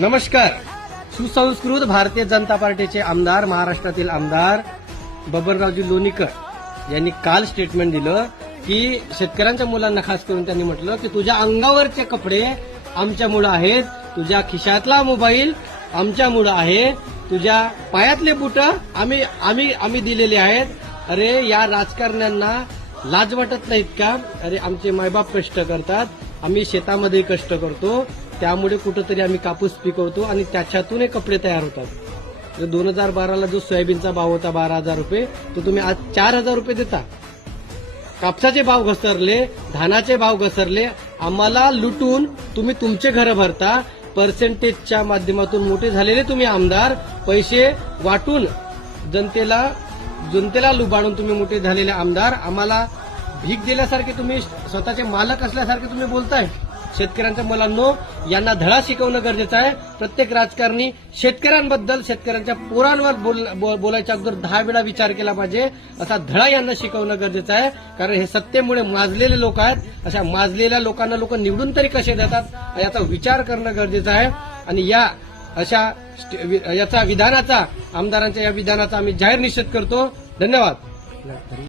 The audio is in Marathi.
नमस्कार. सुसंस्कृत भारतीय जनता पार्टीचे आमदार महाराष्ट्रातील आमदार बबनरावजी लोणीकर यांनी काल स्टेटमेंट दिलं की शेतकऱ्यांच्या मुलांना खास करून त्यांनी म्हटलं की तुझ्या अंगावरचे कपडे आमच्यामुळं आहेत तुझ्या खिशातला मोबाईल आमच्यामुळं आहे तुझ्या पायातले बुट आम्ही आम्ही आम्ही दिलेले आहेत. अरे या राजकारण्यांना लाज वाटत नाहीत का? अरे आमचे मायबाप कष्ट करतात आम्ही शेतामध्ये कष्ट करतो. त्यामुळे कुठंतरी आम्ही कापूस पिकवतो आणि त्याच्यातून हे कपडे तयार होतात. दोन हजार बाराला जो सोयाबीनचा भाव होता बारा हजार रुपये तो तुम्ही आज चार हजार रुपये देता. कापसाचे भाव घसरले धानाचे भाव घसरले आम्हाला लुटून तुम्ही तुमचे घरं भरता. पर्सेंटेजच्या माध्यमातून मोठे झालेले तुम्ही आमदार. पैसे वाटून जनतेला जनतेला लुबाडून तुम्ही मोठे झालेले आमदार. आम्हाला भीक दिल्यासारखे तुम्ही स्वतःचे मालक असल्यासारखे तुम्ही बोलताय. शेतकऱ्यांच्या मुलांनो यांना धडा शिकवणं गरजेचं आहे. प्रत्येक राजकारणी शेतकऱ्यांबद्दल शेतकऱ्यांच्या पोरांवर बोल- बो- बोलायच्या अगोदर दहा वेळा विचार केला पाहिजे. असा धडा यांना शिकवणं गरजेचं आहे. कारण हे सत्तेमुळे माजलेले लोक आहेत. अशा माजलेल्या लोकांना लोक निवडून तरी कसे देतात याचा विचार करणं गरजेचं आहे. आणि या अशा स्टे- याचा विधानाचा आमदारांच्या या विधानाचा आम्ही जाहीर निषेध करतो. धन्यवाद.